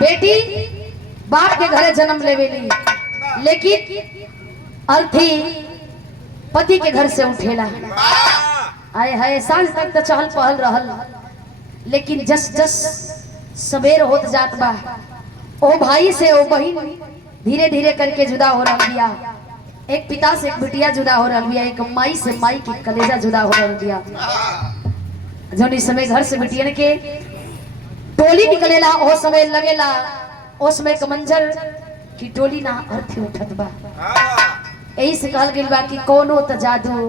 बेटी बाप के घरे जन्म लेवेली, लेकिन अर्थी पति के घर से उठेला। आए हाय साल तक तो चहल पहल रहल, लेकिन जस जस सवेर होत जात बा, ओ भाई से ओ बहन धीरे धीरे करके जुदा हो रहा बिया। एक पिता से एक बिटिया जुदा हो रहा बिया, एक माई से माई की कलेजा जुदा हो रहा बिया। जौन इस समय घर से बिटियन के टोली निकलेला, ओ समय लगेला, ओ समय के मंजर की टोली ना अर्थी उठत बा। यही से कहल गइल बा कि कोनो त जादू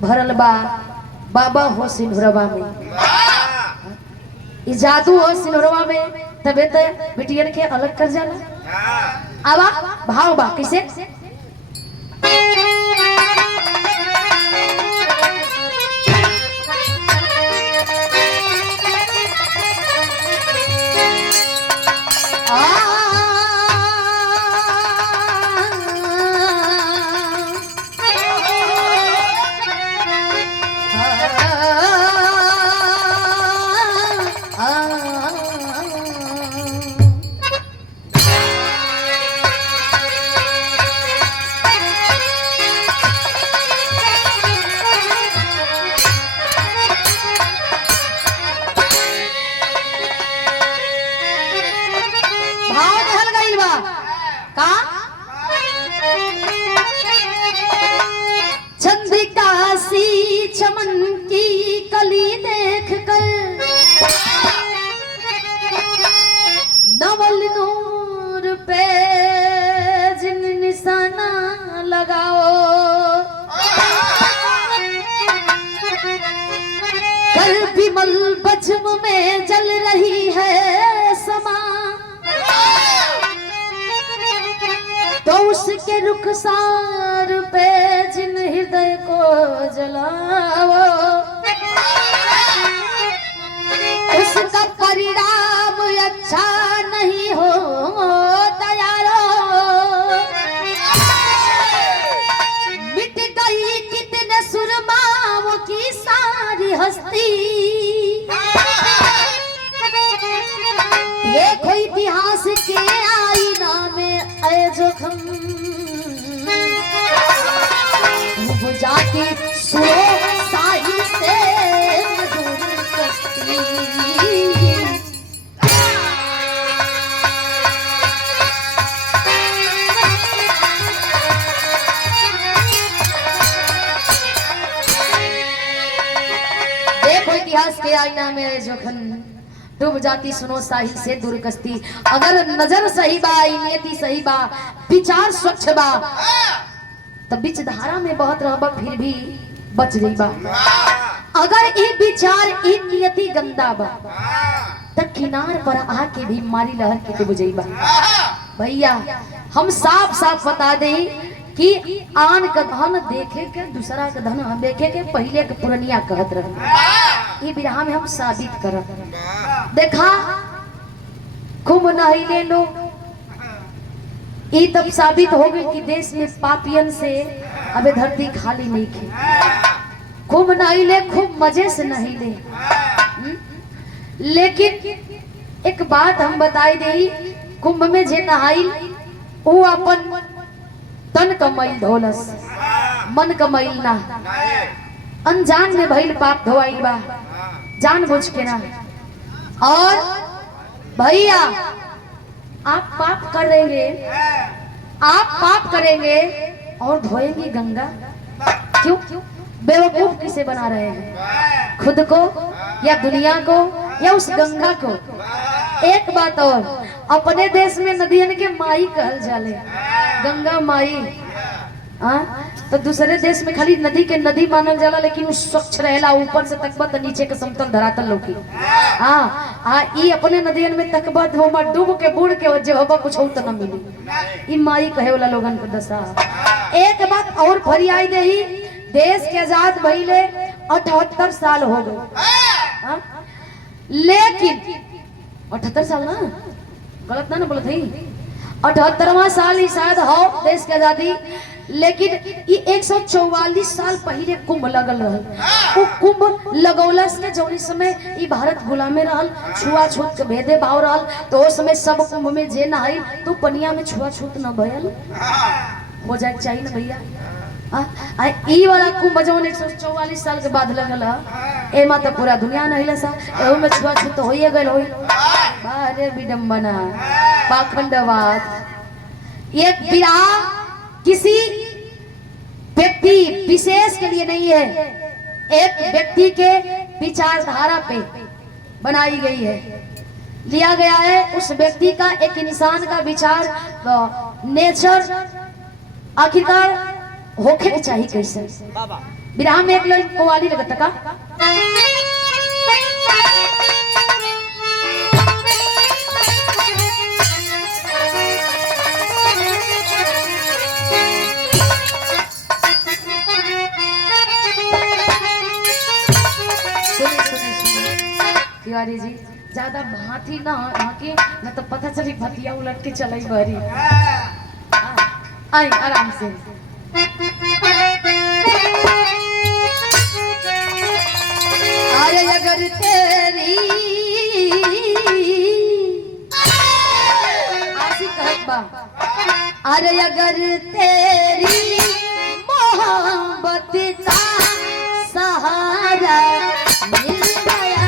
भरल बा बाबा हो सिंहरवा में। ई जादू हो सिंहरवा में, तबे तो बिटियन के अलग कर जाला। आवा भाव बा कैसे चंद्रिका सी चमन की कली देख कर नवल नूर पे जिन निशाना लगाओ, कर विमल बज्म में जल रही है समा, तो उसके रुखसार पे जिन हृदय को जलाओ, उसका परिणाम अच्छा नहीं हो तैयारो। मिट गई कितने सुरमाओं की सारी हस्ती, देखो इतिहास के आईना में आए जोखम, वो जाती सुनो साहिल से मधुर कश्ती। देखो इतिहास के आईना में आए जोखम, डूब जाती सुनो साहिल से दूर कश्ती। अगर नजर सही बा, नियति सही बा, विचार स्वच्छ बा, तब बीच धारा में बहत रहबा फिर भी बच जाइबा। अगर ई विचार ई नियति गंदा बा, तब किनार पर आके भी मारी लहर के बुझाइबा। भैया हम साफ साफ बता दे कि आन का धन देखे के दूसरा का धन हम देखे के पहले के पुरनिया कहत रहे। ये बिरहा में हम साबित करब। देखा खूब नहिले लोग, ये तब साबित हो गई कि देश में पापियन से अबे धरती खाली नहीं थी। खूब नहिले, खूब मजे से नहिले, लेकिन एक बात हम बताई दे, कुंभ में जे नहाइल वो अपन तन कमैल धोलस, मन कमैल ना, अनजान में भइल पाप धोआइल बा, जान बुझ के ना। और भैया आप पाप करेंगे, आप पाप करेंगे और धोएंगे गंगा, क्यों? बेवकूफ किसे बना रहे हैं, खुद को या दुनिया को या उस गंगा को? एक बात और, अपने देश में नदियन के माई कहल जाले, गंगा माई। तो दूसरे देश में खाली नदी के नदी मानल जाला, लेकिन वो स्वच्छ रहेला, ऊपर से तकबत नीचे के समतल धरातल लौकी। ई अपने नदियन में तकबत हो मत डूब के बूढ़ के जे होबा कुछ हो तो न मिली। ई माई कहे वाला लोगन के दशा। एक बात और फरियाई देही, देश के आजाद भइले 78 साल हो गए, लेकिन 78 साल ना, गलत ना बोलत है, 78वां साल ही शायद हो देश के आजादी, लेकिन ये 144 साल पहले कुंभ लगल रहल। वो कुंभ लगौलस के जौनी समय ये भारत गुलामे रहल, छुआछूत के भेदे भाव रहल, तो उस समय सब कुंभ में जे नहाई तो पनिया में छुआछूत न भयल हो जाए चाहिए ना भैया। ई वाला कुंभ जौन 144 साल के बाद लगल है, एमा तो पूरा दुनिया नहिला सा, एहू में छुआछूत तो होइए गइल होई। बारे विडंबना, पाखंडवाद। ये विराह किसी व्यक्ति विशेष के लिए नहीं है, एक व्यक्ति के विचारधारा पे बनाई गई है, लिया गया है उस व्यक्ति का, एक इंसान का विचार, नेचर आखिरकार होखे के चाहिए कैसे। विराह में एक लोग कवाली लगता का तिवारी जी ज्यादा भांति ना आके न तो पता चली भतिया उलट के चलाई बरी। आई आराम से। अरे अगर तेरी आशी कहत बा, अरे अगर तेरी मोहब्बत का सहारा मिल गया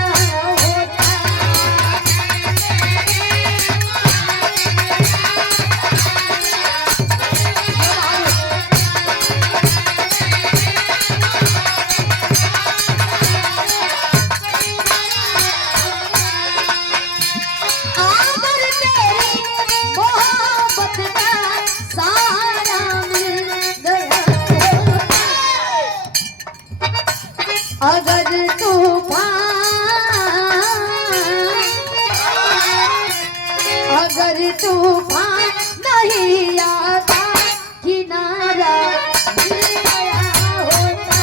तूफान नहीं आता किनारा मिल गया होता,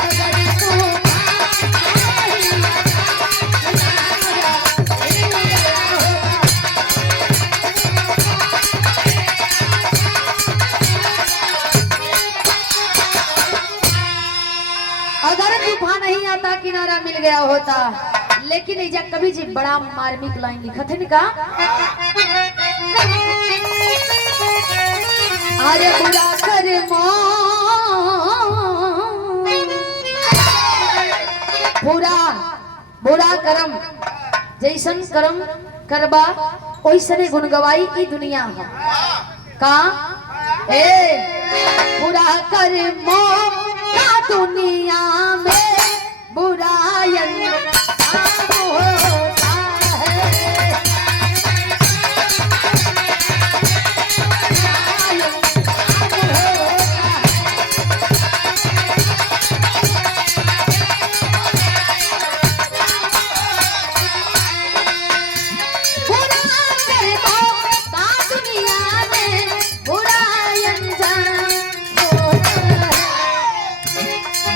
अगर तूफान नहीं आता किनारा मिल गया होता। अगर तूफान नहीं आता किनारा मिल गया होता। लेकिन इजा कभी जी बड़ा मार्मिक लाइन लिखा थे का, अरे बुरा कर बुरा करम जैसन करम करबा ओइसने गुण गवाई ई दुनिया है का। ए बुरा कर का दुनिया में बुरायन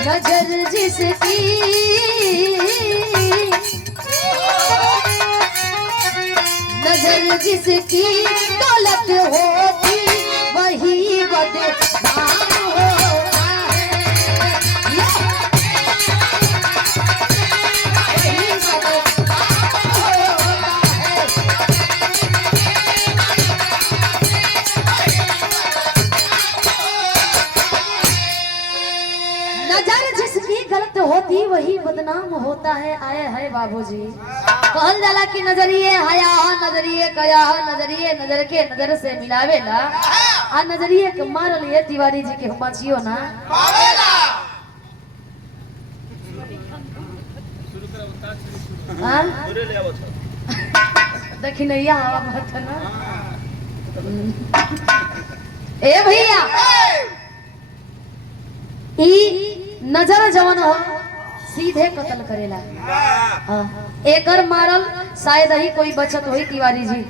नजर जिसकी नजर जिसकी गलत होती वही बदनाम होता है, वही बदनाम होता है। नजर जिसकी गलत होती वही बदनाम होता है। आए है बाबूजी कहल जाला कि नजरिए हया नजरिए कया नजरिए नजर के नजर से मिलावेला, आ नजरिए के मारल ये तिवारी जी के बचियो ना देखी नैया हवा बहुत है ना। ए भैया ई नजर जवन हो सीधे कत्ल करेला। एकर मारल शायद ही कोई बचत हुई तिवारी जी।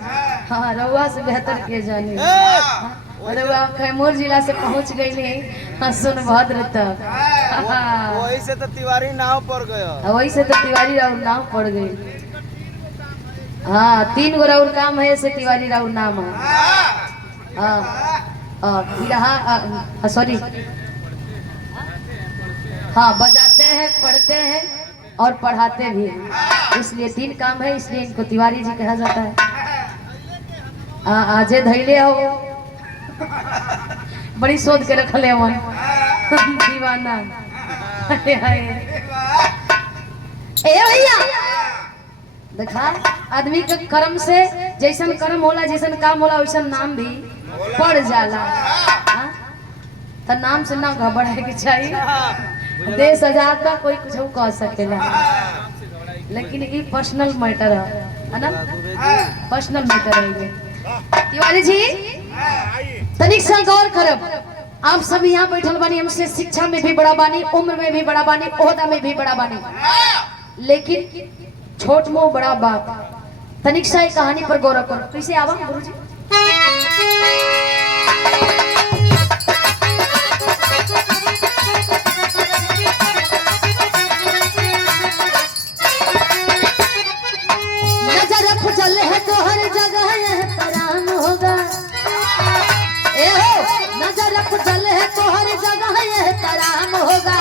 हाँ रउआ से बेहतर के जाने। रउआ कैमूर जिला से पहुंच गई सोनभद्र तक, वही से तो तिवारी नाव पड़ गया, वही से तो तिवारी राउर नाव पड़ गई। हाँ 3 गो राउर काम है से तिवारी राउर नाम है। सॉरी, हाँ, बजाते हैं, पढ़ते हैं और पढ़ाते भी हैं, इसलिए 3 काम है, इसलिए इनको तिवारी जी कहा जाता है। आजे धैले हो, बड़ी सोच के रखले मन दीवाना। ए भैया देखा, आदमी के कर्म से जैसन कर्म होला, जैसन काम होला, वैसन नाम भी पड़ जाला। तो नाम से ना घबराए के चाहिए। देश आजाद बा, कोई कुछ कह सकेला, लेकिन ये पर्सनल मैटर है ना, पर्सनल मैटर है ये। तिवारी जी तनिक सा गौर करब, आप सब यहाँ बैठल बानी, हमसे शिक्षा में भी बड़ा बानी, उम्र में भी बड़ा बानी, ओहदा में भी बड़ा बानी, लेकिन छोट मोह बड़ा बात। तनिक सा कहानी पर गौर करो। कैसे आवा गुरुजी? नजर खुजल है तो हर जगह यह पराम होगा। ए हो, नजर खुजल है तो हर जगह यह पराम होगा।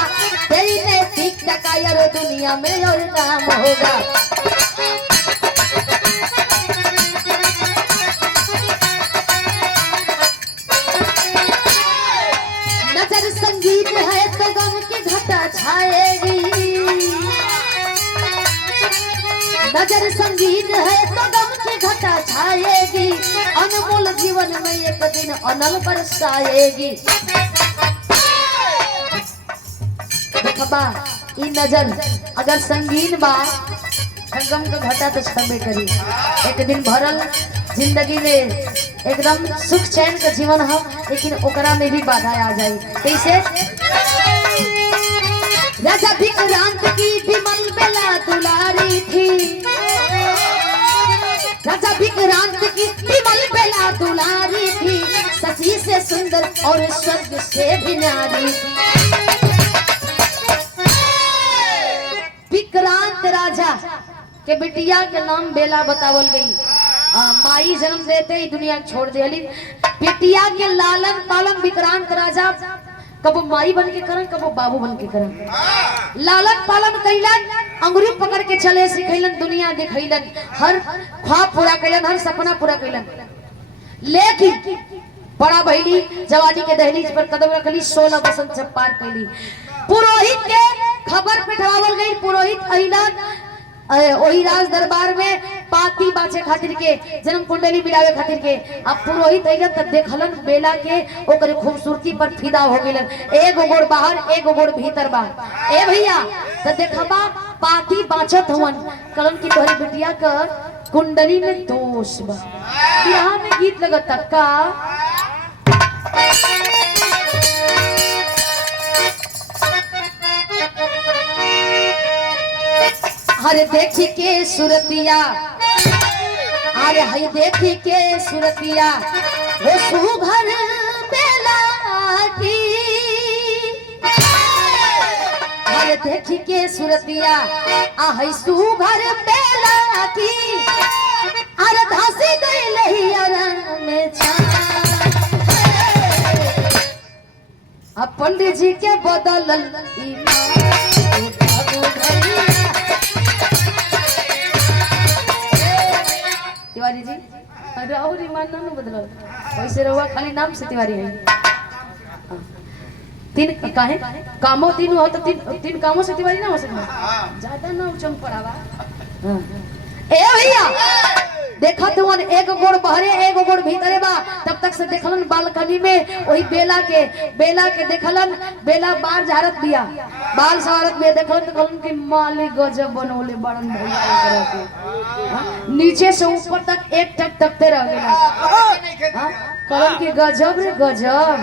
तेरी नैतिक टकायर दुनिया में और काम होगा। नजर संगीत है तो गम की घटा छाएगी। नजर संगीत है तो गम की घटा छाएगी। अनमोल जीवन में एक दिन अनल बरसाएगी। देखबा ई नजर अगर संगीन बा, गम का घटा तो छबे करी। एक दिन भरल जिंदगी में एकदम सुख चैन का जीवन हो, लेकिन ओकरा में भी बाधा आ जाए। कैसे? राजा विक्रांत की विमल बेला दुलारी थी। राजा विक्रांत की विमल बेला दुलारी थी। शशि से सुंदर और स्वर्ग से भी न्यारी थी। विक्रांत राजा के बिटिया के नाम बेला बतावल गई। माई जन्म देते ही दुनिया छोड़ दिली। बिटिया के लालन पालन विक्रांत राजा कबो माई बन के करन, कबो बाबू बन के करन। लालन पालन कैलन, अंगुरी पकड़ के चले सिखैलन, दुनिया दिखैलन, हर ख्वाब पूरा कैलन, हर सपना पूरा कैलन। लेकिन बड़ा भैली, जवानी के दहलीज पर कदम रखली, 16 बसंत जब पार कैली। पुरोहित के खबर पिठवावल गई। पुरोहित अहिलन वही राज दरबार में पाती बाचे खातिर के, जन्म कुंडली मिलावे खातिर के। अब पुरोहित अइलन त देखलन बेला के, ओकर खूबसूरती पर फिदा हो गेलन। एगो गोड़ बाहर, एगो गोड़ भीतर बा। ए भैया त देखबा पाती बाचत हवन, कलन की तोहरी बिटिया का कुंडली में दोष बा। बियाह में गीत लगता का, अरे देखी के सुरतिया, अरे हई देखी के सुरतिया, वो सुघर बेला की। अरे देखी के सुरतिया, आ हई सुघर बेला की। अरे धसी गई लही अरन में अब पंडित जी के बदलल तिवारी जी, और ईमान ना बदलल, वैसे रहुआ खाली नाम से तिवारी है। 3 काहे कामों 3 हो तो 3 कामों से तिवारी ना हो सकता, ज्यादा ना उचम पड़ावा। ए भैया देखा तो एक गोड़ बहरे, एक गोड़ भीतरे बा। तब तक से देखलन बालकनी में वही बेला के देखलन, बेला बाल झारत दिया, बाल सवारत में देखलन, देखलन कि माली गजब बनोले बड़न भैया के। नीचे से ऊपर तक एक टक तकते रह गेला। कलन की गजब रे गजब।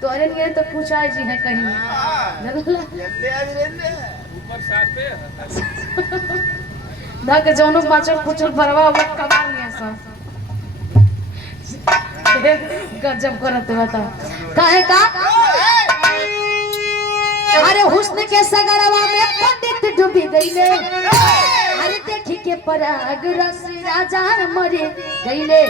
तोरे लिए तो पूछा जी है कहीं धक जौनो माचल कुचल भरवा वो कमा लिया सा। गजब करते बता काहे का। अरे हुस्न के सगरवा में पंडित डूबी गईले। अरे देखी के पराग रस राजा मरे गईले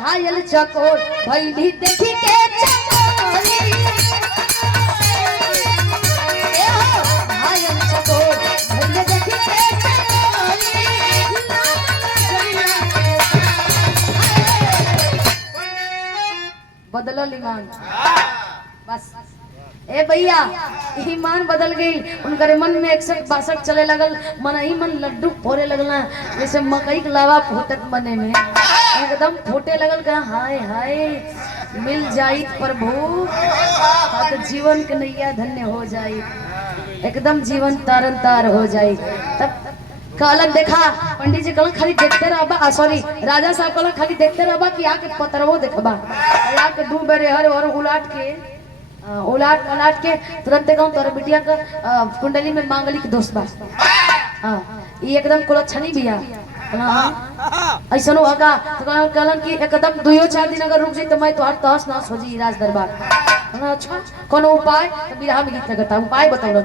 घायल चकोर भैली देखी के चकोरी घायल चकोर भैली देखी के चकोरी बदलल ईमान बस ए भैया ईमान बदल गई उनकर मन में 61-62 चले लगल मन ही मन लड्डू फोड़े लगल जैसे मकई के लावा फूटत मने में एकदम फूटे लगल का हाय हाय मिल जाई प्रभु तो जीवन के नैया धन्य हो जाई एकदम जीवन तारन तार हो जाई तब कहलन देखा पंडित जी कहलन खाली देखते रहबा सॉरी राजा साहब कहलन खाली देखते रहबा कि आके पतरवो देखबा आके दू बेरे हर और उलाट के तुरंत कहूं तोर बिटिया का कुंडली में मांगलिक दोष बा हां ई एकदम कुलच्छनी बिया ऐसनो होगा तो कहलन कि एकदम 2-4 दिन अगर रुक जाई तो मैं तोहर तहस नहस हो जी राज दरबार अच्छा कोनो उपाय तो बिरहा में गीत लगता उपाय बताओ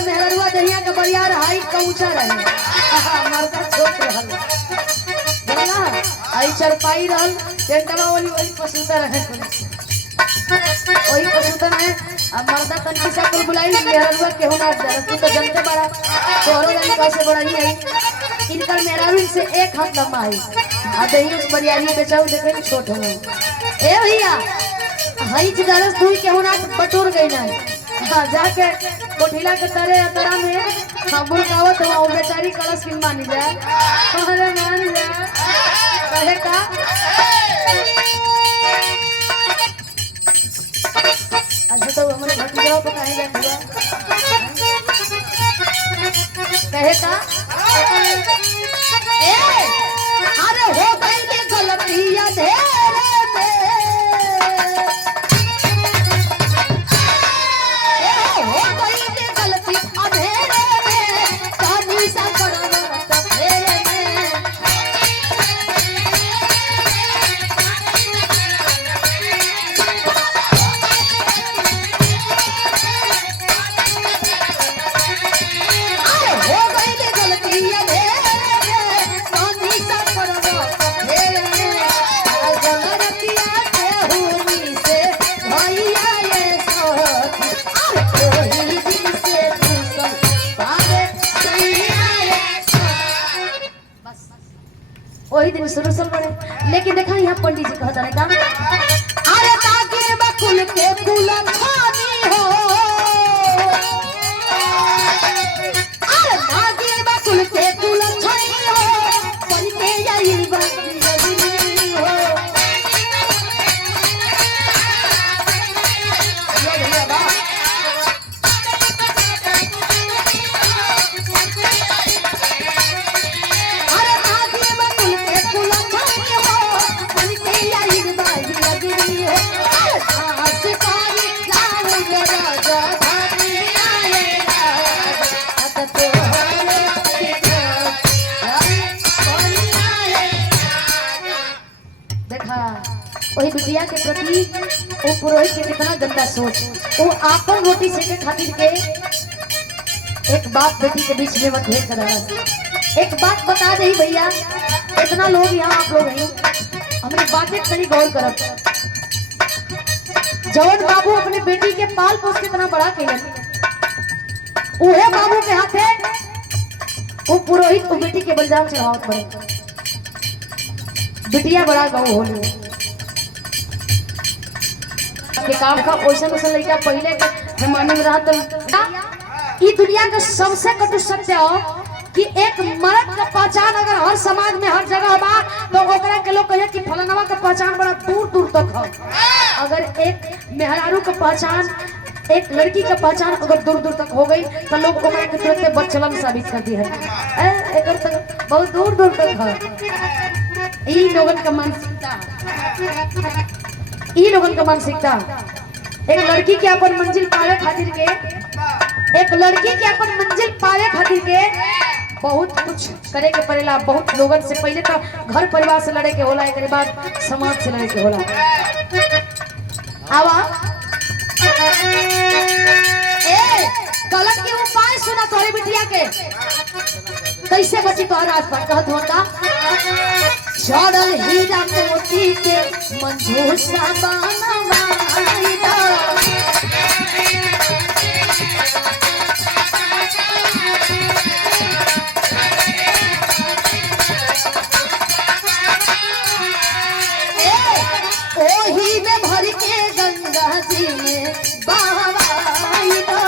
बरियार हाइट का ऊंचा रहे मर्दा छोट रहल बोला आई चरपाई रहल टेंटवा वही पसूता रहे वही पसूता है अब मर्दा तनकी सा कुल बुलाई मेहरवा केहू ना डर तू तो जनते बड़ा तोरो जानी कैसे बड़ा ही है इनकर मेहरारू से एक हाथ लंबा है आ दही उस बरियारी बेचाऊ देखे कि छोट हो ए भैया हई जगह तू केहू ना बटोर गई ना हां जाके कोठिला के तरे अतरा में खबुल कावत हो बेचारी कलश की मानी जा अरे मान जा कहे का अच्छा तो हमरे घर में जाओ तो काहे जात हुआ कहे का ए अरे हो गई ने गलतियां ढेरे में हो गई ने गलती अधेरे में कानी सा करना तफेरे में अरे हो गई ने गलती अधेरे में कानी सा करना तफेरे में गलतियां से हुई से भैया ये सोच वही दिन शुरू शुरू बड़े लेकिन देखा यहाँ पंडित जी कहता है का अरे ताकि बकुल के फूल खानी हो अरे ताकि बकुल के फूल खानी हो बन के यही बंदी हो ये बा वही बिटिया के प्रति वो पुरोहित के कितना गंदा सोच वो आपन रोटी सेके खातिर के एक बाप बेटी के बीच में मतभेद कर रहा है। एक बात बता दे भैया इतना लोग यहाँ आप लोग हैं हमने बातें करी गौर करब जवन बाबू अपने बेटी के पाल पोस के इतना बड़ा केलन उहे बाबू के हाथे वो पुरोहित वो बेटी के बलिदान चढ़ावत पड़े बिटिया बड़ा गौ होली के काम का ओइसन ओइसन लड़का पहले के जमाने में रहा तो ई दुनिया का सबसे कटु सत्य हो कि एक मर्द का पहचान अगर हर समाज में हर जगह बा तो ओकरा के लोग कहे कि फलानवा का पहचान बड़ा दूर दूर तक है। अगर एक मेहरारू का पहचान एक लड़की का पहचान अगर दूर दूर तक हो गई तो लोग ओकरा के तुरंत बच्चलन साबित करती है एकर तक बहुत दूर दूर तक है। ई लोगन का मानसिकता एक लड़की के अपन मंजिल पावे खातिर एक लड़की के अपन मंजिल पावे खातिर के बहुत कुछ करे के पड़ेला। बहुत लोगन से पहले तो घर परिवार से लड़े के होला, एक बाद समाज से लड़े के होला। आवा ए गलत के उपाय सुना तोरे बिटिया के कैसे बची तोहर आसपास कहत होता। चढ़ल हीरा मोती के मंजूसा बनवाईदा ओही में भर के गंगा जी में बहवाईदा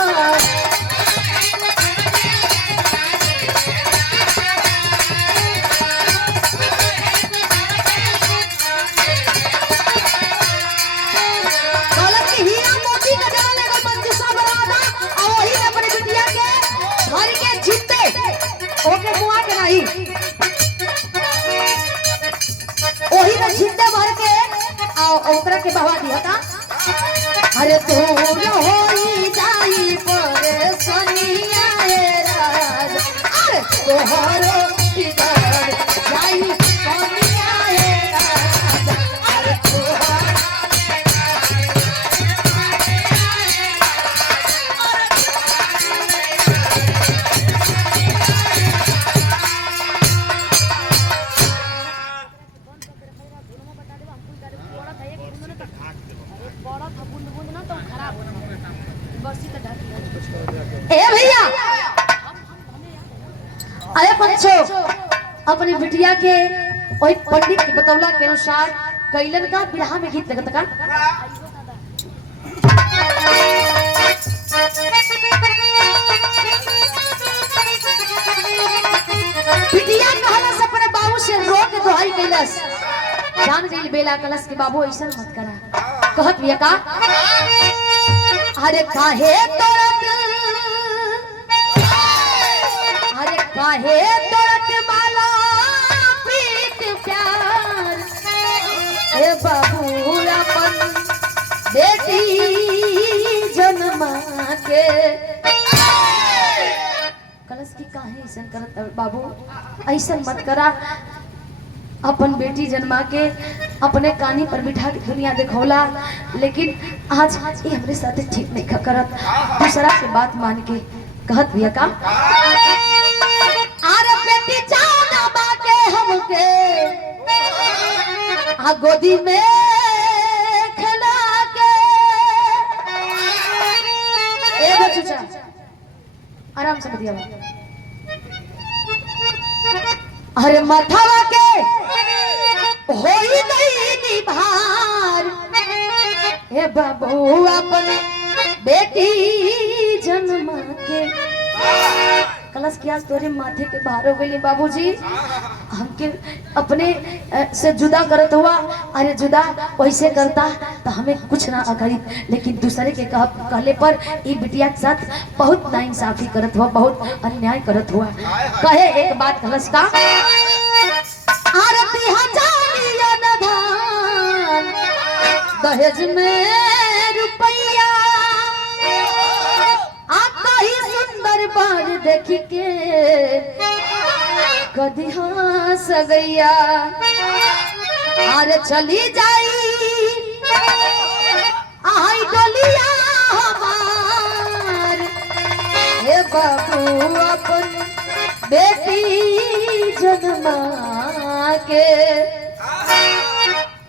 ओके मुआ के नहीं ओही में जिंदा भर के आओ ओकरा के बहवा दिया था। अरे दूर होई जाई परेशानिया ए राज अरे तोहरो पितर जाई परेशानिया ए राज अरे तोहरो ए भैया अरे पंचो अपनी बिटिया के ओई पंडित के बतौला के अनुसार कैलन का बिरहा में गीत लगत का। बिटिया कहला से अपने बाबू से रो के दुहाई कैलस। जान गई बेला कलश के बाबू ऐसा मत करा। कहत बिया का अरे काहे तोरत अरे काहे तोरत माला प्रीत प्यार हे बाबू अपन बेटी जन्मा के कलश की काहे ऐसा करत बाबू ऐसा मत करा। अपन बेटी जन्मा के अपने कानी पर बिठा के दुनिया दिखौला, लेकिन आज ये हमरे साथ ठीक नहीं करत। दूसरा के बात मान के कहत भैया का अरे बेटी जाना बाटे हमके आ गोदी में खिला के ए बच्चा आराम से बतिया। अरे माथावा के होई नहीं निभार हे बाबू अपन बेटी जन्मा के कलश की आज तोरे माथे के बाहर हो गई बाबूजी। हमके अपने से जुदा करत हुआ अरे जुदा वैसे करता तो हमें कुछ ना अकरी, लेकिन दूसरे के कहले पर ई बिटिया के साथ बहुत नाइंसाफी करत हुआ, बहुत अन्याय करत हुआ। कहे एक बात कलश का आरती हजारिया न धान दहेज में रुपया आता ही सुंदर बार देख के कदी हंस गैया अरे चली जाई आई डोलिया हमार हे बाबू अपन बेटी जन्मा के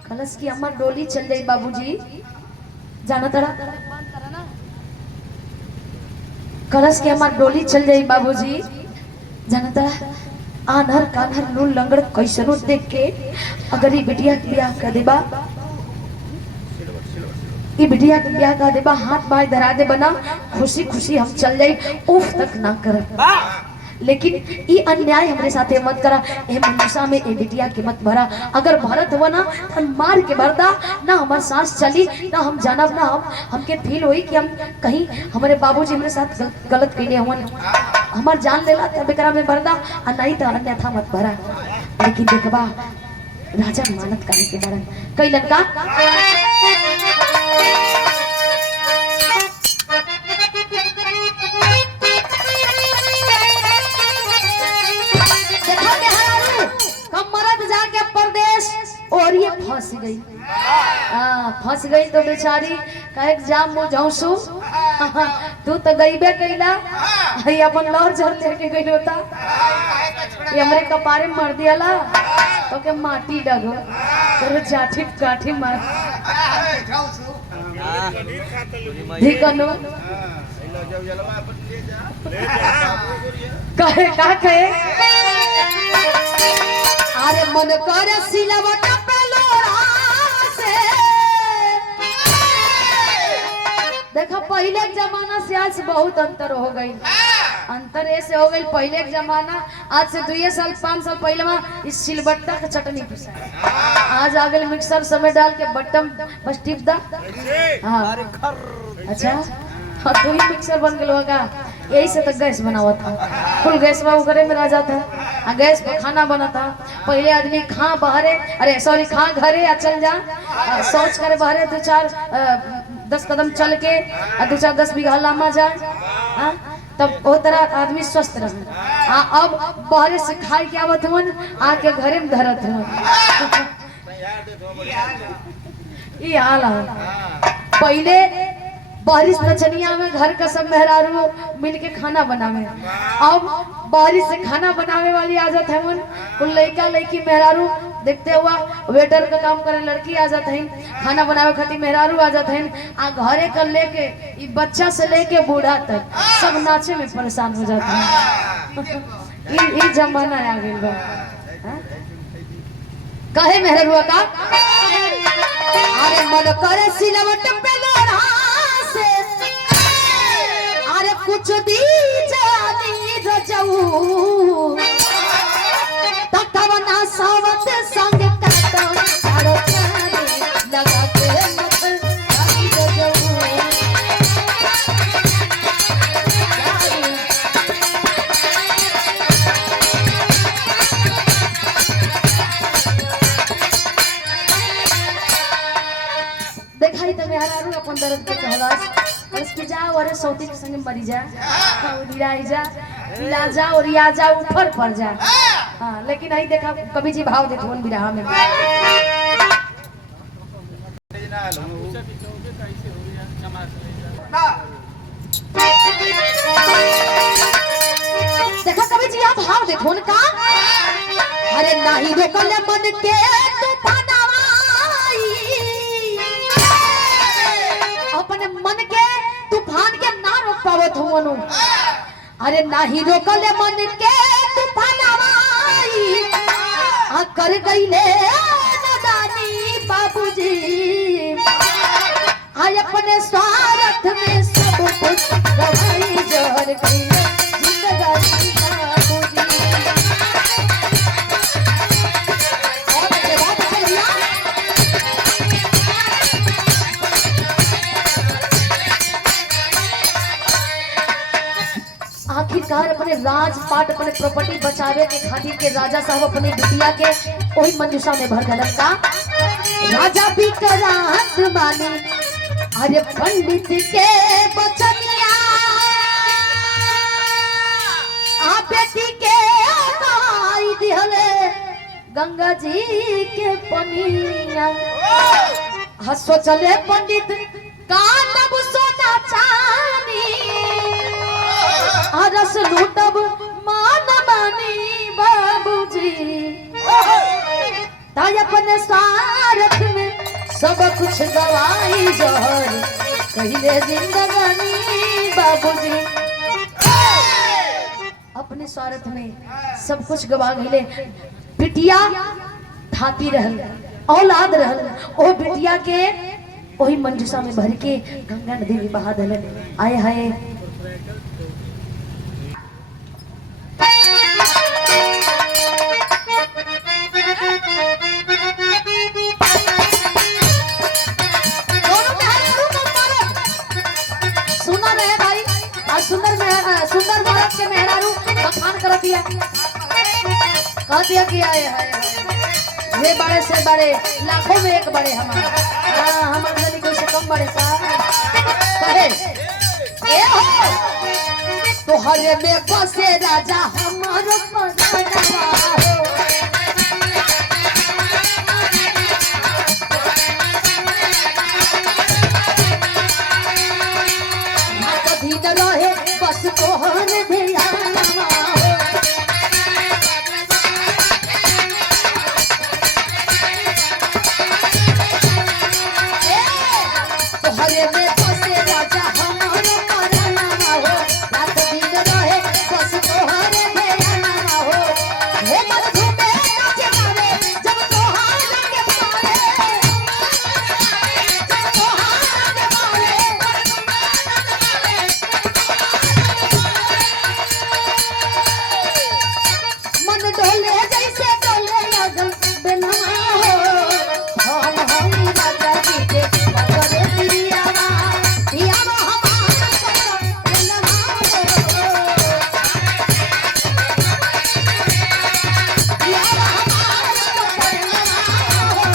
कलश की अम्मा डोली चल गई बाबूजी। जाना तड़ा कलश के अम्मा डोली चल गई बाबूजी। जाना तड़ा आनहर कानहर नून लंगड़ कैसनो देख के अगर ये बिटिया के ब्याह कर देबा ये बिटिया के ब्याह कर देबा हाथ बाएं धरा दे बना खुशी खुशी हम चल जाई उफ तक ना कर। लेकिन ये अन्याय हमरे साथे मत करा। ए मंजूसा में ए बिटिया के मत भरा। अगर भरत हुआ ना तो मार के भरदा ना हमार सांस चली ना हम जानब ना हमके फील होई कि हम कहीं हमारे बाबूजी हमरे साथ गलत कइले हवन। हमार जान लेला तब एकरा में भरदा आ नहीं तो अन्यथा मत भरा। लेकिन देखबा राजा मानत काहे के बड़न कैलन का फंस गई। फंस गई तो बेचारी कहे जाम मो जाऊसु तू तो गईबे कैला हई अपन लौर झर लेके गई होता ये हमरे कपारे मर दियाला तो के माटी डगो तो जाठी काठी मार धिकनो कहे का कहे अरे मन कर सिलवट पे लोरा से देखो पहले के जमाना से आज बहुत अंतर हो गई। अंतर ऐसे हो गई पहले के जमाना आज से 2 साल 5 साल पहले में इस सिलबट्टा का चटनी पिसा आज आ गए मिक्सर समय डाल के बटन बस टिप दा। हाँ अच्छा हाँ तो ही मिक्सर बन गया होगा यही से तो गैस बना हुआ था फुल गैस में वो घरे में रह जाता गैस पर खाना बना था। पहले आदमी खा बहरे अरे सॉरी खा घरे या चल जा सोच करे बहरे 2-4 10 कदम चल के 2-4 10 बीघा लामा जाए तब वो तरह आदमी स्वस्थ रहे। अब बहरे से खाए के आवत हुन आके घरे में धरत हुन ये हाल है। पहले बारिश नचनिया में घर का सब मेहरारू मिल के खाना बनावे अब बारिश से खाना बनावे वाली आ जात है मन कुल लड़का लड़की मेहरारू देखते हुआ वेटर का काम करे लड़की आ जात है खाना बनावे खातिर मेहरारू आ जात है आ घरे कर लेके ई बच्चा से लेके बूढ़ा तक सब नाचे में परेशान हो जाते हैं। ई जमाना आ गइल बा कहे मेहरारू का अरे मन करे सिलवट पे लोढ़ा से अरे कुछ दी जानी रजऊ तकवना सावत संग कतो सारो लगा के मत रजऊ देखाई तो मेहरारू अपन दर्द के कहलास और इसके जा और सौती के संग मरी जा और गिराई जा पिला जा और या जा ऊपर पड़ जा। हां लेकिन नहीं देखा कभी जी भाव देत होन बिरहा में देखा कभी जी आप भाव देत होन का अरे नहीं रोकले मन के तूफानवाई अपने मन के तूफान के ना रोक पावत हुनु अरे नाही रोकले मन के तूफानवाई आ कर गईले नदानी बाबूजी आय अपने स्वार्थ में सब कुछ गवाई जहर गईले जिंदगानी बाबूजी और के बात चलिया आखिरकार अपने राजपाट अपने प्रॉपर्टी बचावे के खातिर के राजा साहब अपने बिटिया के वही मंजूषा में भर गलन का राजा भी करात माने अरे पंडित के बचनिया आ बेटी के आई दिहले गंगा जी के पनिया हंसो चले पंडित का नब सोना चानी रस लूटब मान मानी बाबूजी ताय अपने स्वार्थ में सब कुछ गवाई जहर कहले जिंदगानी बाबूजी अपने स्वार्थ में सब कुछ गवा गईले। बिटिया थाती रहल औलाद रहल ओ बिटिया के वही मंजूषा में भर के गंगा नदी में बहा देलन। आए हाय सुंदर भारत के मेहरारू बखान कर दिया कह दिया कि आए ये बड़े से बड़े लाखों में एक बड़े हमारे गली कोई से कम बड़े का कहे ए हो तो हरे में बसे राजा हमारो पराया हो रहे बस तोहर ध्यानवा हो तोहरे में बसे राजा हमार मरनवा हो रात दिन रहे बस तोहर ध्यानवा हो हे मन झूमे नाचे मारे जब तोहार लगे मारे जब तोहार लगे मारे मन डोले जैसे डोले लगन बेनवा हो हम राजा जी के मगरे पियावा पियावा हमारा बेनवा हो पियावा हमारा बेनवा हो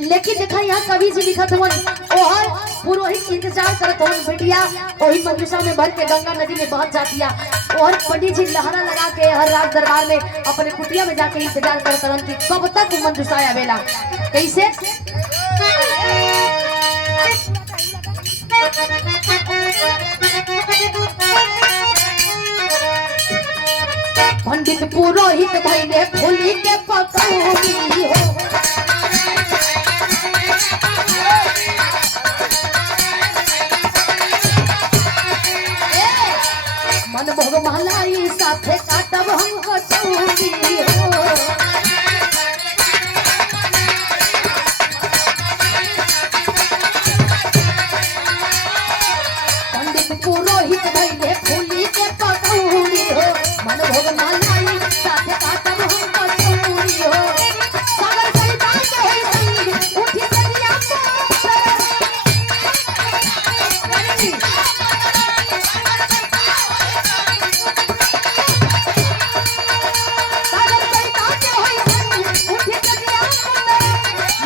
लेकिन देखा यहाँ कवि जी लिखत हवन ओहर पुरोहित इंतजार करत हवन बेटिया वही मंजूषा में भर के गंगा नदी में बहत जातिया और पंडित जी लहरा लगा के हर रात दरबार में अपने कुटिया में जाके इंतजार करत हवन कि कब तक वो मंजूषा आवेला कैसे पंडित पुरोहित भइले फूली के पकौड़ी हो मन भोग महलाई साथे काटब हम कचौड़ी हो पंडित पुरोहित भइले फूली के पकौड़ी हो मन भोग महलाई साथे काटब हम कचौड़ी हो सागर सरिता के होई संग उठी सरिया सागर सरिता के होई संग उठी सरिया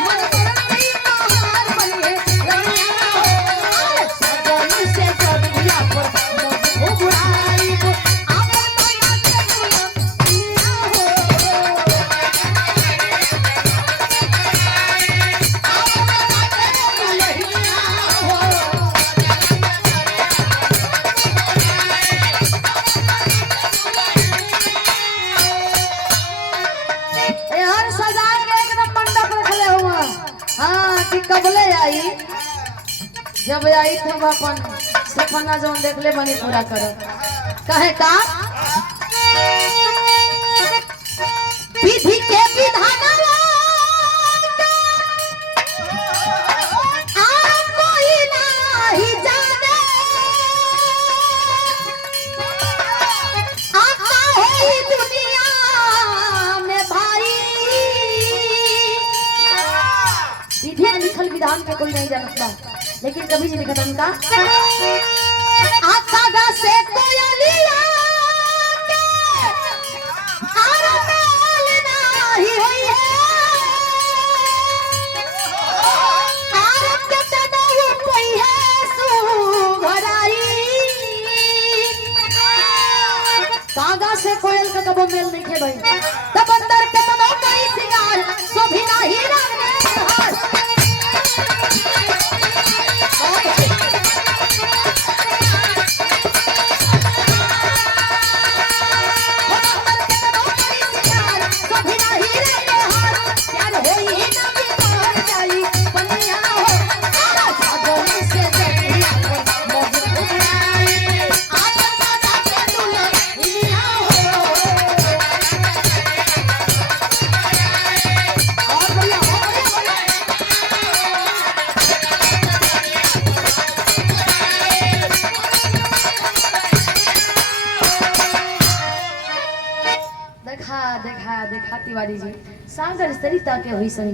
मन करती महार बने रैया हो सजन से सदिया पर मोह उड़ाई आपन नया के दुनिया हो यार सजा के एकदम मंडप रखले हुआ हाँ कि कबले आई जब आई तब अपन सपना जो देखले बनी पूरा करो कहे का विधि के विधानवा आप कोई नाही जाने आता होई दुनिया में भाई विधि में लिखल विधान के कोई नहीं जानता लेकिन कभी जी लिखा था उनका आता गा से कोयलिया के आरमाल नाही होई है आरत के तनव कोई है सुघराई कागा से कोयल का कबो मेल नहीं खे भाई तब अंदर के तनव कोई सिंगार सो भी नहीं रंग हार देखा तिवारी जी सागर सरिता के हुई सही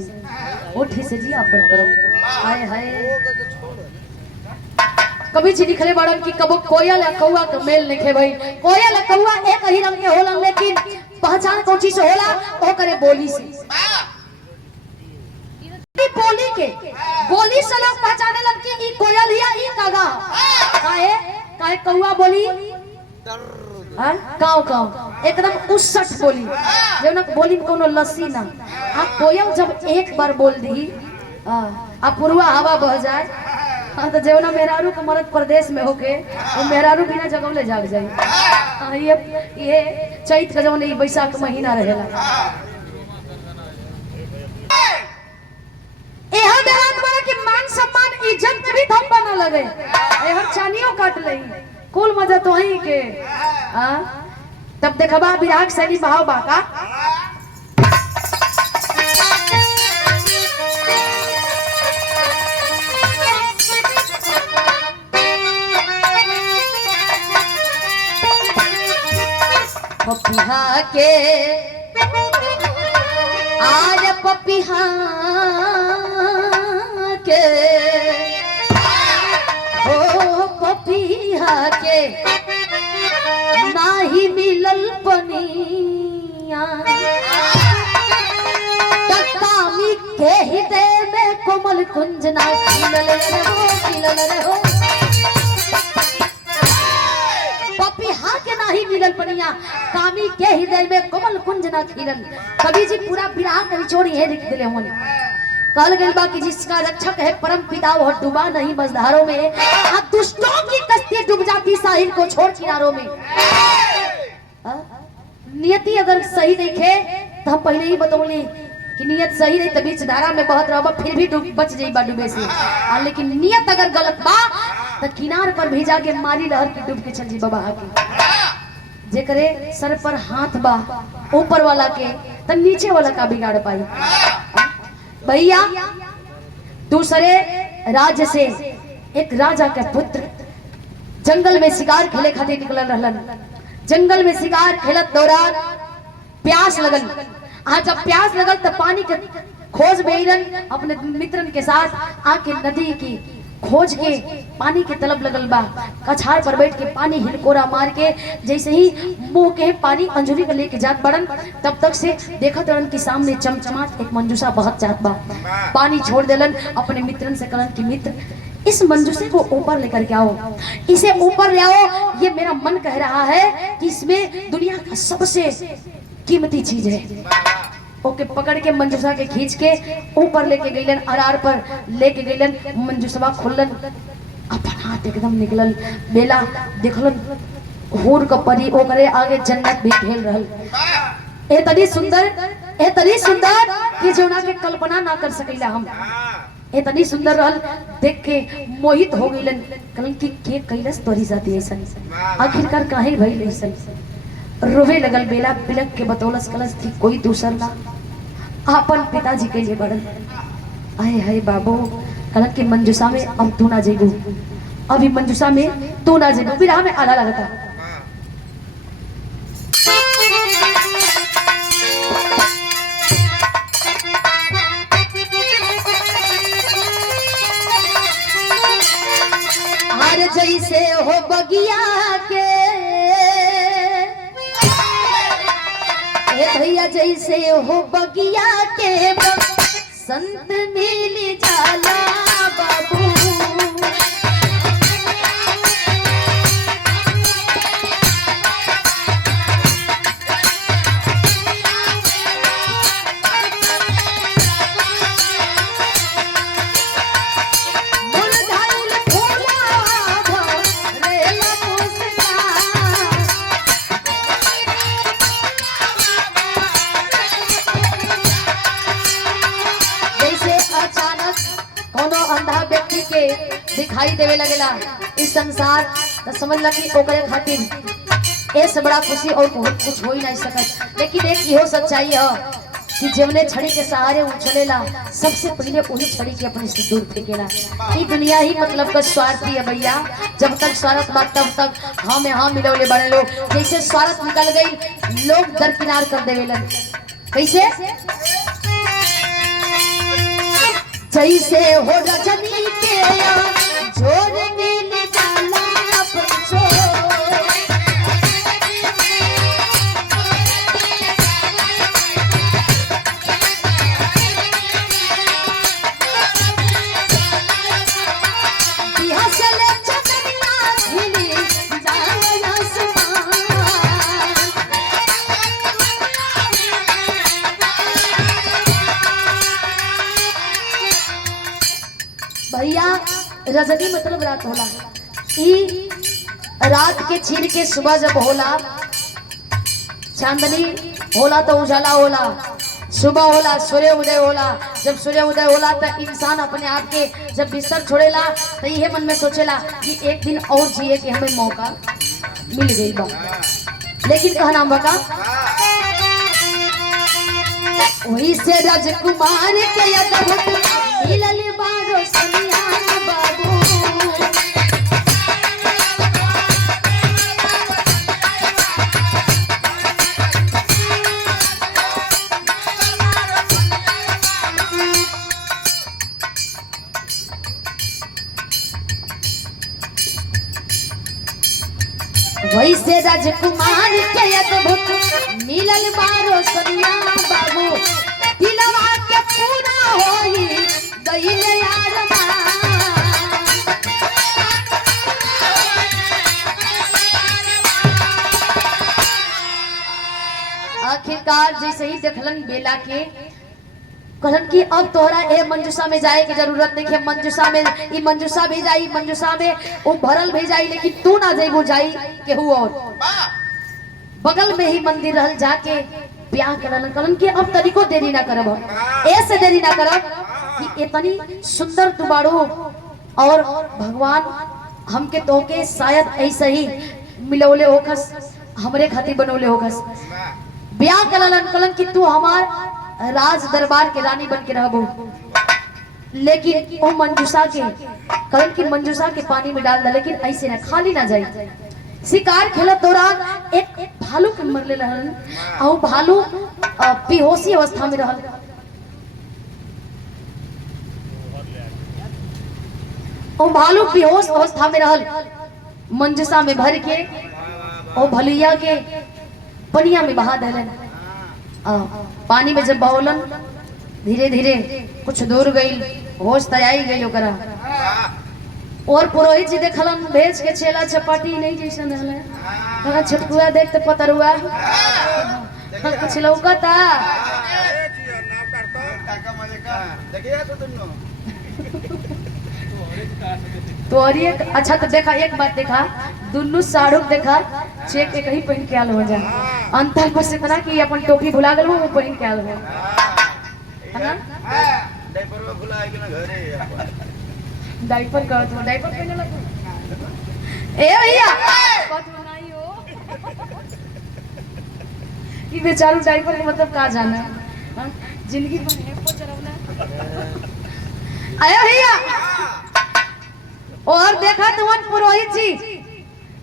उठी से जी अपन तरफ हाय हाय कभी जी लिखले बाड़न की कबो कोयल या कौवा के मेल नहीं खे भाई कोयल या कौवा एक ही रंग के होला लेकिन पहचान कौन चीज से होला ओ करे बोली से बोली के बोली से लोग पहचाने लन की ई कोयल या ई कागा काहे काहे कौवा बोली काव काव एकदम उसठ बोली जो ना बोली में कोनो लस्सी ना। आ कोयल जब एक बार बोल दी आ पुरवा हवा बह जाए तो जेवना मेहरारू के मरद प्रदेश में होके वो मेहरारू बिना जगवले जाग जाए। ये चैत का जवन बैसाख महीना रहेला। एहर देहात बड़ा कि मान सम्मान इज्जत भी धम बना लगे एहर चानियो काट लई कुल मजा तो ही के तब देखबा विराग सैनी भाव बाका पपिहा के आज पपिहा के ओ पपिहा के नाही मिलल पनिया तकामी के हृदय में कोमल कुंज ना खिलल रे हो पपिहा के नाही मिलल पनिया कामी के हृदय में कोमल कुंज ना खिलल। कवि जी पूरा विराह का निचोड़ ये लिख दिले होने कहल गइल बा कि जिसका रक्षक है परम पिता वह डूबा नहीं मझधारों में आ दुष्टों की कश्ती डूब जाती साहिल को छोड़ किनारों में। नियति अगर सही देखे तो हम पहले ही बतौले कि नियत सही नहीं तो बीच धारा में बहत रहबा फिर भी बच जाइबा डूबे से लेकिन नियत अगर गलत बा तो किनार पर भी जाके मारी लहर की डूब के चल जी बाबा के जेकरे सर पर हाथ बा ऊपर वाला के तो नीचे वाला का बिगाड़ पाई। भैया दूसरे राज्य से एक राजा के पुत्र जंगल में शिकार खेले खातिर निकलल रहलन। जंगल में शिकार खेलत दौरान प्यास लगल। जब प्यास लगल तो पानी के खोज में अपने मित्रन के साथ आके नदी की खोज के पानी के तलब लगल बा। कछाड़ पर बैठ के पानी हिलकोरा मार के जैसे ही मुंह के पानी अंजुरी के लेके जात बड़न तब तक से देखत रहन कि सामने चमचमाट एक मंजूषा बहत जात बा। पानी छोड़ देलन अपने मित्रन से कहलन कि मित्र इस मंजूषे को ऊपर लेकर के आओ, इसे ऊपर ले आओ। ये मेरा मन कह रहा है कि इसमें दुनिया का सबसे कीमती चीज है। ओके पकड़ के मंजूषा के खींच के ऊपर लेके गईलन अरार पर लेके गईलन। मंजूषा खोलन अपन हाथ एकदम निकलल बेला देखलन हूर का परी ओकरे आगे जन्नत भी खेल रहल। ए तनी सुंदर कि जोना के कल्पना ना कर सकीला हम। इतनी सुंदर रहल देख के मोहित हो गईलन। कहलन कि के कैलस तोरी जाती ऐसन आखिरकार काहे भइल ऐसन। रोवे लगल बेला बिलक के बतौलस कलस थी कोई दूसर ना अपन पिताजी के लिए बड़न। आए हाय बाबू कहलन कि मंजूषा में अब तू ना जेबू, अभी मंजूषा में तू ना जेबू। विराह में आला लगता जैसे हो बगिया के भैया जैसे हो बगिया के संत मिल जाला बाबू। अंधा व्यक्ति के दिखाई देवे लगेला इस संसार तो समझला कि ओकरे खातिर ऐसे बड़ा खुशी और बहुत कुछ हो ही नहीं सकत। लेकिन एक इहो सच्चाई है कि जवने छड़ी के सहारे उछलेला सबसे पहले उन्हीं छड़ी के अपने से दूर फेंकेला। ये दुनिया ही मतलब का स्वार्थी है भैया। जब तक स्वार्थ बात तब तक हाँ में हाँ मिलौले बड़े लोग। जैसे स्वार्थ निकल गई लोग दरकिनार कर देवेलन। कैसे जैसे हो रजनी के जोर मिल जाला पंचो। बिहा से ले चंदनिया खिली जाला आसमान। भैया रजनी मतलब रात होला। ई रात के छीन के सुबह जब होला, चांदनी होला तो उजाला होला, सुबह होला सूर्य उदय होला। जब सूर्य उदय होला तो इंसान अपने आप के जब बिस्तर छोड़ेला तो ये मन में सोचेला कि एक दिन और जिए के हमें मौका मिल गई बा। लेकिन कहना बका वही से राजकुमार के अद्भुत मिलल बारो सनिया बाबू। वैसे राजकुमार के अद्भुत मिलल बारो सनिया बाबू। दिलवा के पूरा होई गइल यार आखिरकार जैसे ही देखलन बेला के कहलन कि अब तोहरा ए मंजूसा में जाए की जरूरत नहीं है। मंजूसा में ई मंजूसा भी जाई, मंजूसा में वो भरल भी जाई, लेकिन तू ना जाइबो जाई केहू और। बगल में ही मंदिर रहल, जाके ब्याह करलन। कहलन कि अब तनिको देरी ना करब, ऐसे देरी ना करब कि इतनी सुंदर तू बाड़ू और भगवान हमके तोके शायद ऐसे ही मिलौले होखस, हमरे खातिर बनौले होखस। ब्याह करलन। कहलन कि तू हमार राज दरबार के रानी बन के रहबो, लेकिन वो मंजूसा के कहलन कि मंजूसा के पानी में डाल दे, लेकिन ऐसे ना खाली ना जाए। शिकार खेलत दौरान एक भालू के मरले रहन, और भालू बेहोशी अवस्था में रहल। वो भालू बेहोश अवस्था में रहल, मंजूसा में भर के वो भलिया के पनिया में बहा देलन। पानी में जब बहौलन धीरे धीरे कुछ दूर गई, होश तयाई गई ओकरा। और पुरोहित जी देखलन भेज के छेला चपाटी नहीं जैसन रहले। कहा छटकुआ देख तो पतरुआ कुछ लौकता। तो और ये अच्छा तो देखा, एक बात देखा, दुन्नू साड़ू देखा चेक एक ही पहन के आल हो जाए। अंतर बस इतना कि अपन टोपी भुला गल वो पहन के आल हो, है ना? डायपर में भुला है कि ना घरे डायपर का तो डायपर पहने लगा। ए भैया बात बनाई हो कि बेचारू डायपर का मतलब का जाना है, जिंदगी में है को चरवना। आया भैया और देखा तुमन पुरोहित जी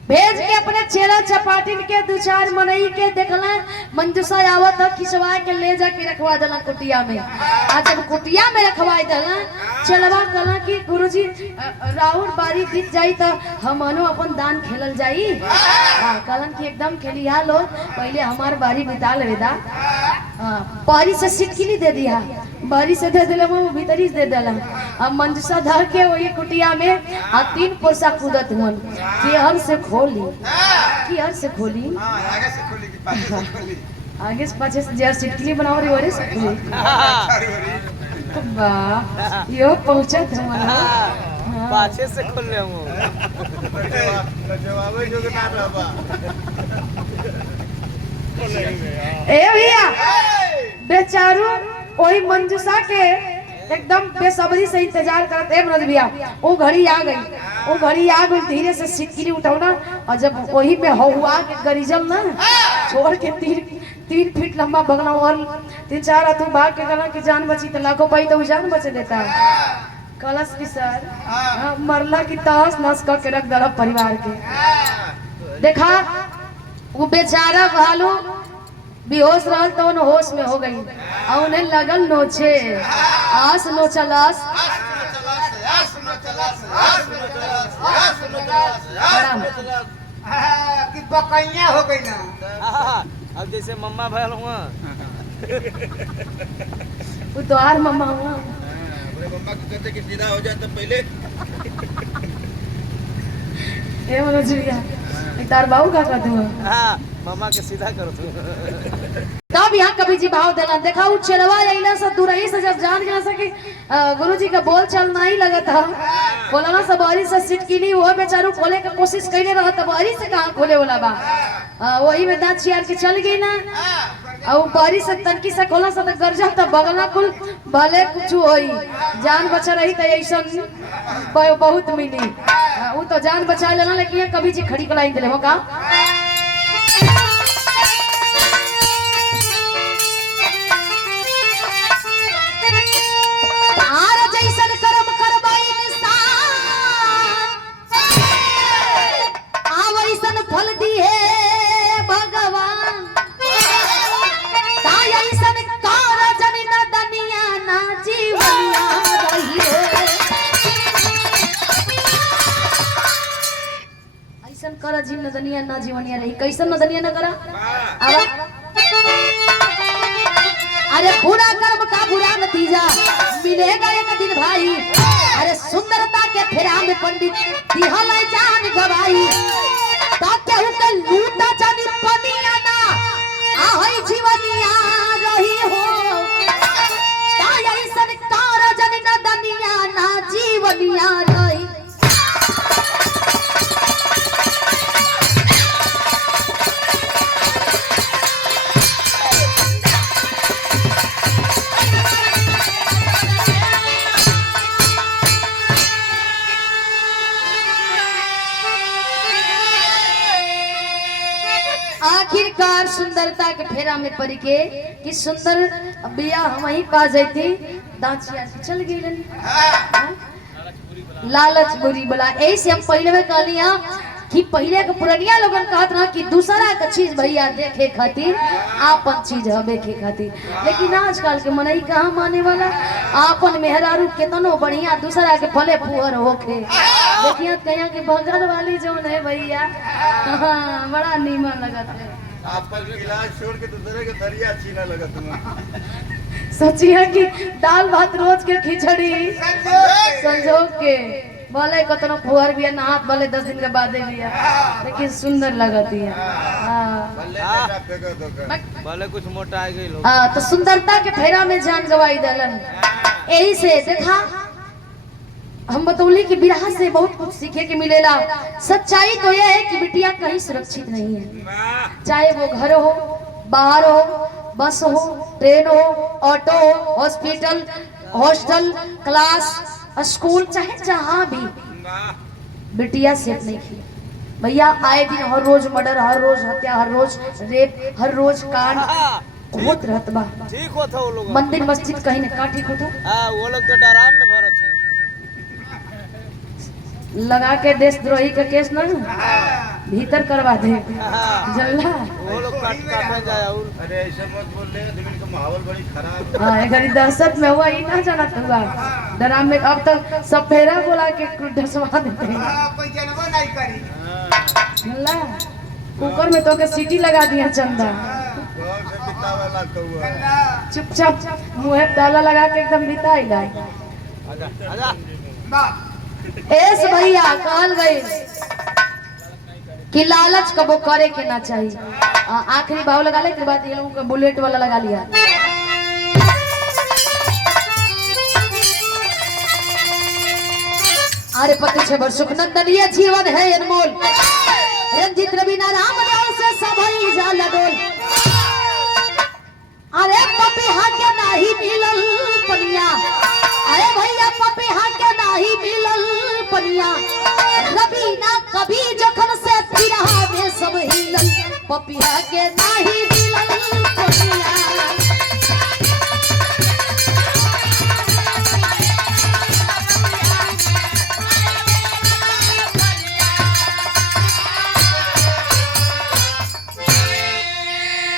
भेज के अपने चेला चपाटिन के दो चार मनई के देखला मंजूसा आवत खिंचवा के ले जाके रखवा देला कुटिया में। आ जब कुटिया में रखवा देला चलवा कहला कि गुरुजी राउर बारी बीत जाई तो हमनो अपन दान खेलल जाई। कहलन कि एकदम खेलिया लो, पहले हमार बारी बिता लेदा। बारी से सिटकिनी दे दिया, बारी से दे दिले वो भीतरी दे देला। अब मंजूसा धर के वही कुटिया में आ 3 पोसा कूदत हुन कि हर से खोली कि हर से खोली, आगे से खोली कि पाछे से खोली, आगे से पाछे से जैसे सिटकिनी बनाओ रे वरे से खोली। वाह यो पहुंचत हमारा पाछे से खोल ले हूं जवाब जो के ना रहबा। ए भैया बेचारू वही मंजूसा के एकदम बेसब्री से इंतजार करत है मनोज भैया। वो घड़ी आ गई, वो घड़ी आ गई, धीरे से सिटकिनी उठौना और जब वही में हुआ के गरिजल ना छोड़ के 3 फीट लंबा बगना और 3-4 हाथ भाग के गला की जान बची तो लाखों पाई तो जान बचे देता। कलश की सर मरला की तहस नस के रख दला परिवार के। देखा वो बेचारा भालू बेहोश रहल तो उन होश में हो गई और उन्हें लगल नोचे आस नोचलास कि बकैया हो गई ना। अब जैसे मम्मा भयल हुआ वो तो आर मम्मा हुआ। बड़े मम्मा को कहते कि सीधा हो जाए तो पहले ए मनोज भैया तार बाबू का कहते हो? हाँ मम्मा के सीधा करो। तब यहाँ कवि जी भाव देना देखा उ चेलवा अइला से दूरही से जब जान गया सके गुरुजी का बोल चल नहीं लगा था बोला ना सब बहरी से सिटकिनी वो बेचारू खोले के कोशिश कइले रहा तब बहरी से कहां खोले वाला बा वही में दांत चियार के चल गई ना और बहरी से तनकी से खोला से त गरजा त बगला कुल भले कुछ होई जान बचा रही त ऐसन बहुत मिली उ तो जान बचा लेना लेकिन कवि जी खड़ी कलाई दिले हो का फल दिए भगवान ऐसन कार जनी न दनिया ना जीवनिया रही ऐसन कर जीव न दनिया ना जीवनिया रही कैसन न दनिया न करा अरे बुरा कर्म का बुरा नतीजा मिलेगा एक दिन भाई अरे सुंदरता के फेरा में पंडित दिहल जान गवाई ताके के लूटा जानी पनिया ना आहई जीवनिया रही हो ताय ऐसन कार जनी न दनिया ना जीवनिया रही आखिरकार सुंदरता के फेरा में पड़ के कि सुंदर बिया हम ही पा जाती दांचिया चल गई लालच बुरी बला ऐसे हम पहले में कहलिया कि पहले के पुरनिया लोगन कहत रहा कि दूसरा का चीज भैया देखे खातिर आपन चीज हबे के खातिर लेकिन आजकल के मनई कहाँ माने वाला आपन मेहरारू केतनो बढ़िया दूसरा के फले फुहर होखे लेकिन कहिया कि बगल वाली जो है भैया हाँ, बड़ा नीमन लगत है आपन गिलास छोड़ के दूसरे के दरिया छीना लगा तुम्हें सच्ची है कि दाल भात रोज के खिचड़ी संजोग के बोले कतनो फुहर भी नहात बोले 10 दिन के बाद भी लेकिन सुंदर लगती है भले कुछ मोटा आ गई तो सुंदरता के फेरा में जान गवाई दलन यही से देखा हम बतौली कि बिरहा से बहुत कुछ सीखे के मिलेला सच्चाई तो यह है कि बिटिया कहीं सुरक्षित नहीं है चाहे वो घर हो बाहर हो बस हो ट्रेन हो ऑटो हो हॉस्पिटल हॉस्टल क्लास स्कूल चाहे जहां भी बिटिया सेफ नहीं की भैया आए दिन हर रोज मर्डर हर रोज हत्या हर रोज रेप हर रोज कांड होत रहत बा ठीक होता वो लोग मंदिर मस्जिद कहीं ना का ठीक होता हां वो लोग तो डराम में भरत है लगा के देशद्रोही का केस ना भीतर करवा दे जल्ला वो लोग काट जाए और अरे ऐसे मत बोल ले लेकिन का माहौल बड़ी खराब हां एक दहशत में हुआ ही ना जाना हुआ डराम में अब तक सब फेरा बोला के ढसवा देते हैं कोई जनवा नहीं करी जल्ला कुकर में तो के सीटी लगा दिया चंदा घर से बितावे लगता हुआ चुपचाप मुंह पे ताला लगा के एकदम बिताई लाए आजा आजा एस भैया कहल गई कि लालच कबो करे के ना चाहिए आखिरी भाव लगा ले के बाद ये लोगों का बुलेट वाला लगा लिया अरे पति छबर सुखनंदन ये जीवन है अनमोल रंजित रवीना राम लाल से सब ही जाला डोल अरे पपीहा के नाही मिलल पनिया अरे भैया पपीहा के नाही मिलल पनिया रवीना कभी जखन से फिरहा में सब हिलल पपीहा के नाही मिलल पनिया